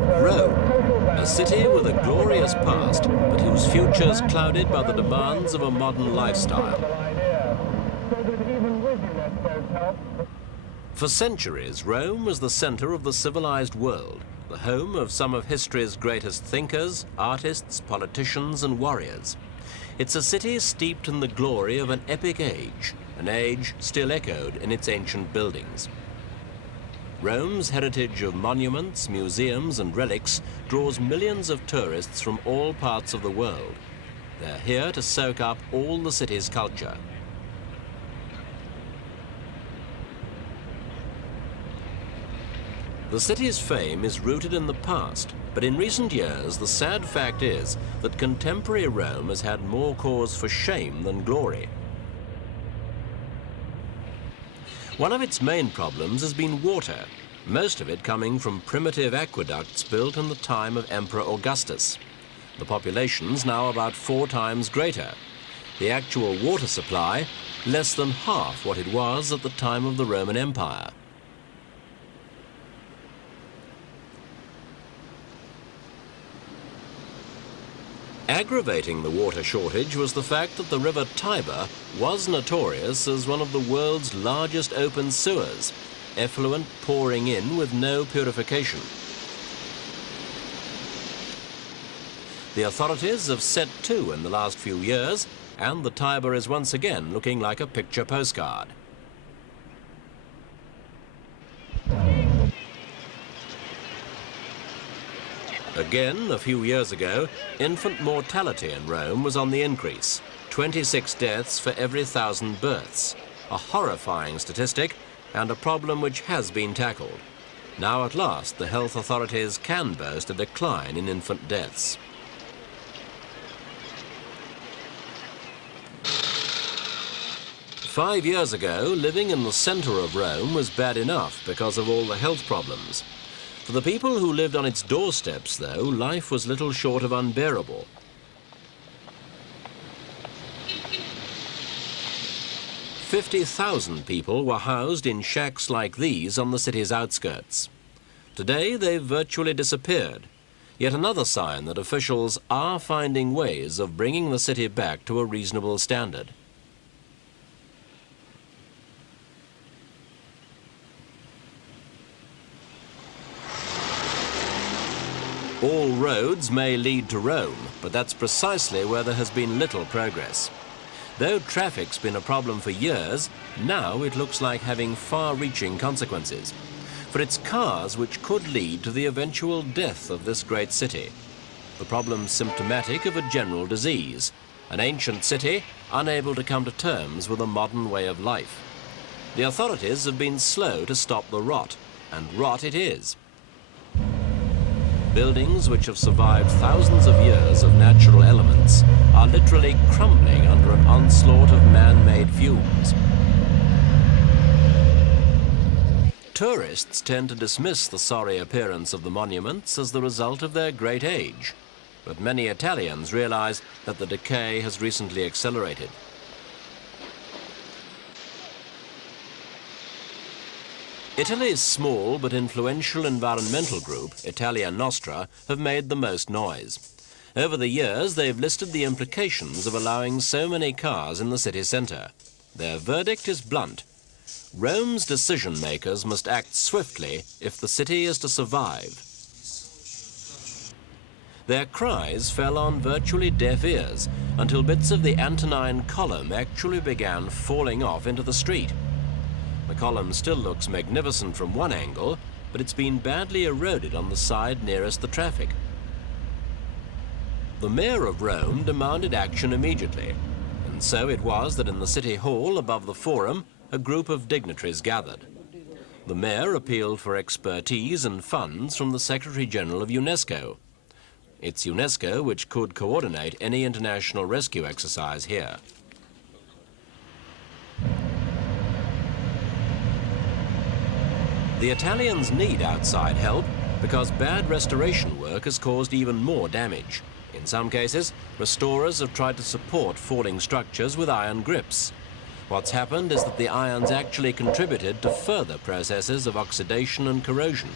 Rome, a city with a glorious past, but whose future is clouded by the demands of a modern lifestyle. For centuries, Rome was the center of the civilized world, the home of some of history's greatest thinkers, artists, politicians, and warriors. It's a city steeped in the glory of an epic age, an age still echoed in its ancient buildings. Rome's heritage of monuments, museums, and relics draws millions of tourists from all parts of the world. They're here to soak up all the city's culture. The city's fame is rooted in the past, but in recent years, the sad fact is that contemporary Rome has had more cause for shame than glory. One of its main problems has been water, most of it coming from primitive aqueducts built in the time of Emperor Augustus. The population's now about 4 times greater. The actual water supply, less than half what it was at the time of the Roman Empire. Aggravating the water shortage was the fact that the river Tiber was notorious as one of the world's largest open sewers, effluent pouring in with no purification. The authorities have set to in the last few years, and the Tiber is once again looking like a picture postcard. Again, a few years ago, infant mortality in Rome was on the increase. 26 deaths for every 1,000 births. A horrifying statistic and a problem which has been tackled. Now at last, the health authorities can boast a decline in infant deaths. Five years ago, living in the center of Rome was bad enough because of all the health problems. For the people who lived on its doorsteps, though, life was little short of unbearable. "50,000 people were housed in shacks like these on the city's outskirts. Today, they've virtually disappeared. Yet another sign that officials are finding ways of bringing the city back to a reasonable standard. All roads may lead to Rome, but that's precisely where there has been little progress. Though traffic's been a problem for years, now it looks like having far-reaching consequences. For it's cars which could lead to the eventual death of this great city. The problem's symptomatic of a general disease, an ancient city unable to come to terms with a modern way of life. The authorities have been slow to stop the rot, and rot it is. Buildings which have survived thousands of years of natural elements are literally crumbling under an onslaught of man-made fumes. Tourists tend to dismiss the sorry appearance of the monuments as the result of their great age, but many Italians realize that the decay has recently accelerated. Italy's small but influential environmental group, Italia Nostra, have made the most noise. Over the years, they've listed the implications of allowing so many cars in the city centre. Their verdict is blunt. Rome's decision-makers must act swiftly if the city is to survive. Their cries fell on virtually deaf ears until bits of the Antonine column actually began falling off into the street. The column still looks magnificent from one angle, but it's been badly eroded on the side nearest the traffic. The mayor of Rome demanded action immediately, and so it was that in the city hall above the forum, a group of dignitaries gathered. The mayor appealed for expertise and funds from the Secretary General of UNESCO. It's UNESCO which could coordinate any international rescue exercise here. The Italians need outside help because bad restoration work has caused even more damage. In some cases, restorers have tried to support falling structures with iron grips. What's happened is that the iron's actually contributed to further processes of oxidation and corrosion.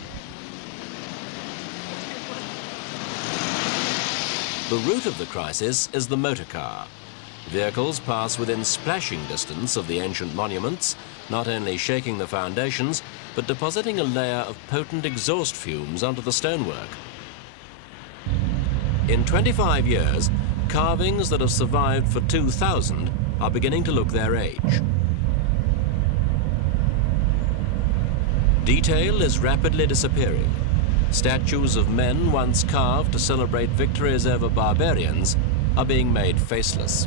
The root of the crisis is the motor car. Vehicles pass within splashing distance of the ancient monuments, not only shaking the foundations, but depositing a layer of potent exhaust fumes onto the stonework. In 25 years, carvings that have survived for 2000 are beginning to look their age. Detail is rapidly disappearing. Statues of men once carved to celebrate victories over barbarians are being made faceless.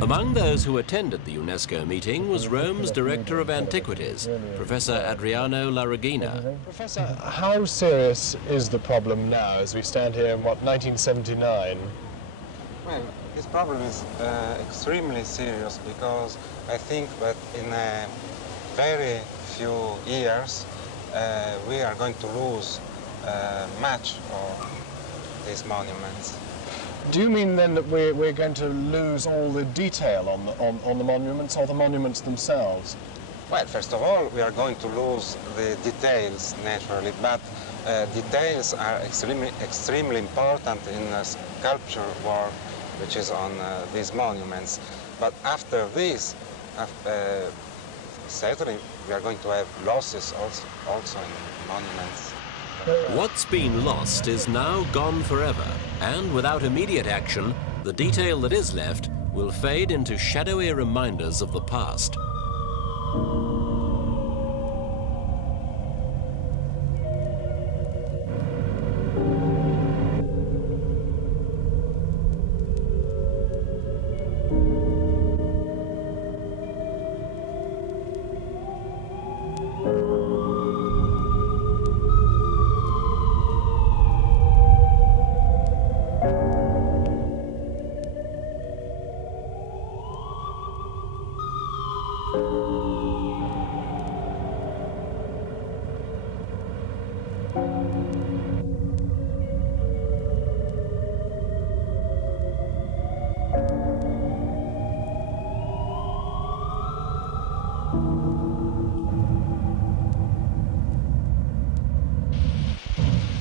Among those who attended the UNESCO meeting was Rome's Director of Antiquities, Professor Adriano Larraghina. Professor, how serious is the problem now as we stand here in, 1979? Well, this problem is extremely serious because I think that in a very few years we are going to lose much of these monuments. Do you mean then that we're going to lose all the detail on the monuments, or the monuments themselves? Well, first of all, we are going to lose the details, naturally, but details are extremely important in sculpture work, which is on these monuments. But after this, certainly we are going to have losses also in monuments. What's been lost is now gone forever, and without immediate action, the detail that is left will fade into shadowy reminders of the past.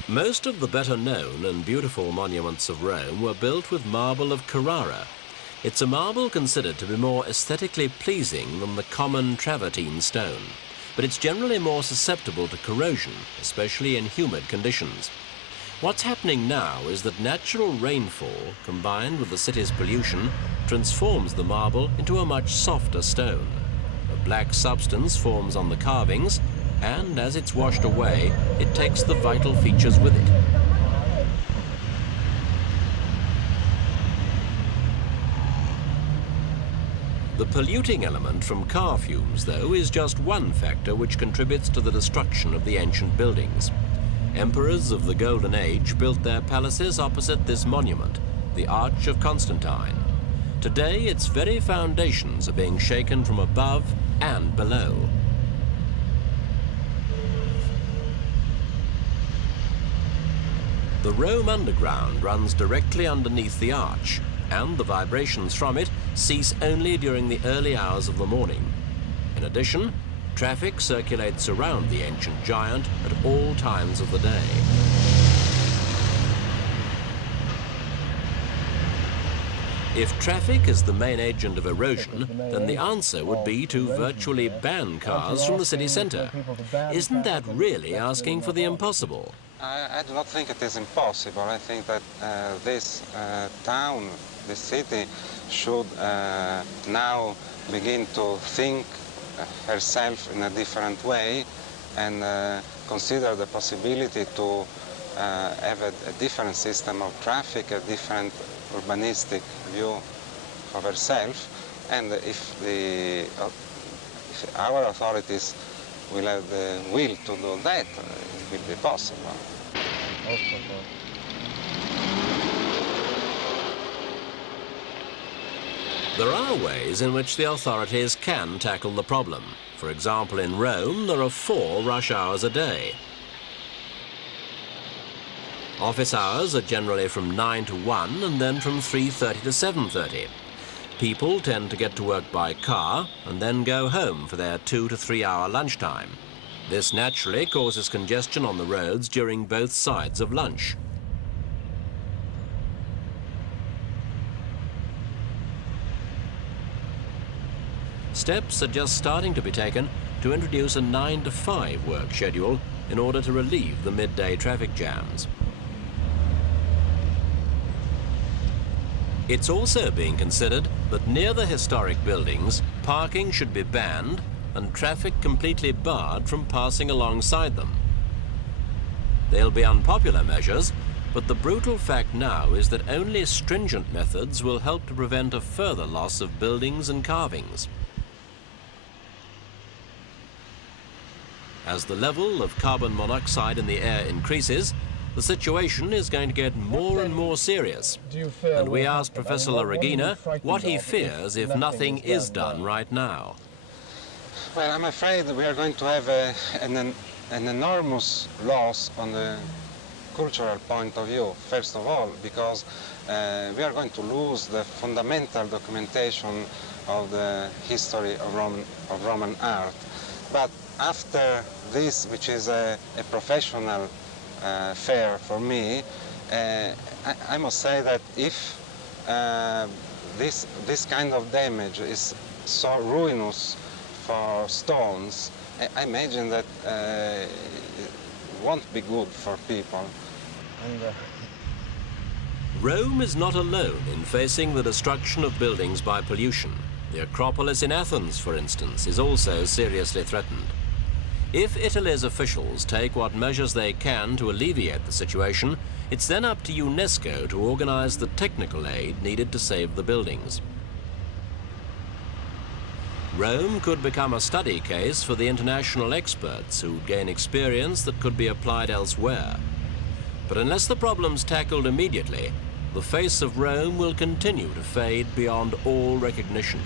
Most of the better known and beautiful monuments of Rome were built with marble of Carrara. It's a marble considered to be more aesthetically pleasing than the common travertine stone, but it's generally more susceptible to corrosion, especially in humid conditions. What's happening now is that natural rainfall, combined with the city's pollution, transforms the marble into a much softer stone. A black substance forms on the carvings, and as it's washed away, it takes the vital features with it. The polluting element from car fumes, though, is just one factor which contributes to the destruction of the ancient buildings. Emperors of the Golden Age built their palaces opposite this monument, the Arch of Constantine. Today, its very foundations are being shaken from above and below. The Rome Underground runs directly underneath the arch, and the vibrations from it cease only during the early hours of the morning. In addition, traffic circulates around the ancient giant at all times of the day. If traffic is the main agent of erosion, then the answer would be to virtually ban cars from the city centre. Isn't that really asking for the impossible? I do not think it is impossible. I think that this town, this city, should now begin to think herself in a different way and consider the possibility to have a different system of traffic, a different urbanistic view of herself. And if our authorities will have the will to do that, it will be possible. There are ways in which the authorities can tackle the problem. For example, in Rome, there are 4 rush hours a day. Office hours are generally from 9 to 1 and then from 3:30 to 7:30. People tend to get to work by car and then go home for their 2 to 3 hour lunchtime. This naturally causes congestion on the roads during both sides of lunch. Steps are just starting to be taken to introduce a 9 to 5 work schedule in order to relieve the midday traffic jams. It's also being considered that near the historic buildings, parking should be banned and traffic completely barred from passing alongside them. They'll be unpopular measures, but the brutal fact now is that only stringent methods will help to prevent a further loss of buildings and carvings. As the level of carbon monoxide in the air increases, the situation is going to get more and more serious. And we asked Professor La Regina what he fears if nothing is done right now. Well, I'm afraid we are going to have an enormous loss on the cultural point of view, first of all, because we are going to lose the fundamental documentation of the history of Roman art. But after this, which is a professional fair for me, I must say that if this kind of damage is so ruinous for stones, I imagine that it won't be good for people. Rome is not alone in facing the destruction of buildings by pollution. The Acropolis in Athens, for instance, is also seriously threatened. If Italy's officials take what measures they can to alleviate the situation, it's then up to UNESCO to organize the technical aid needed to save the buildings. Rome could become a study case for the international experts who gain experience that could be applied elsewhere. But unless the problem's tackled immediately, the face of Rome will continue to fade beyond all recognition.